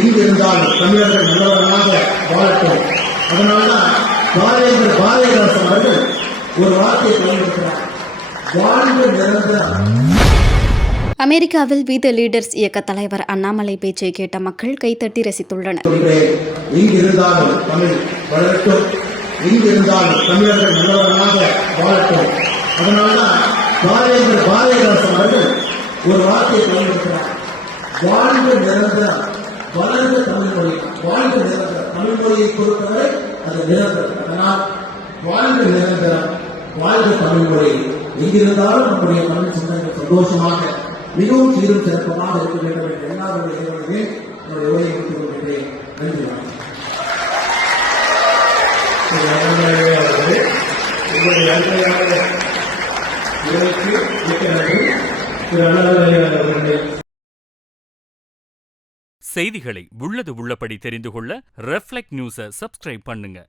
எங்கிருந்தாலும் தமிழர்கள் நல்லவர்களாக வாழட்டும். அதனால்தான் பாரதிதாசன் அவர்கள் ஒரு வார்த்தையை பயன்படுத்துகிறார், வாழ்வு நிரந்தரம். அமெரிக்காவில் வி த லீடர்ஸ் இயக்க தலைவர் அண்ணாமலை பேச்சை கேட்ட மக்கள் கைத்தட்டி ரசித்துள்ளனர். எங்கிருந்தாலும் தமிழ் வளரட்டும், எங்கிருந்தாலும் தமிழர்கள் நல்லவர்களாக வாழட்டும். அதனால்தான் பாரதிதாசன் அவர்கள் ஒரு வார்த்தையை பயன்படுத்துகிறார், வாழ்வு நிரந்தரம், வளர்ந்த தமிழ் மொழி. வாழ்வு நிரந்தரம், தமிழ் மொழியை பொறுத்தவரை அது நிரந்தரம். அதனால் வாழ்வு நிரந்தரம், வாழ்வு தமிழ் மொழி. எங்கிருந்தாலும் நம்முடைய தமிழ் சொந்தங்கள் சந்தோஷமாக மிகவும் சீரும் சிறப்பமாக இருக்க வேண்டும் என்று எல்லாருடைய என்னுடைய உரையை கொடுத்துக் கொள்கின்றேன். நன்றி. செய்திகளை உள்ளது உள்ளபடி தெரிந்து கொள்ள ரெஃப்ளெக்ட் நியூஸை சப்ஸ்கிரைப் பண்ணுங்க.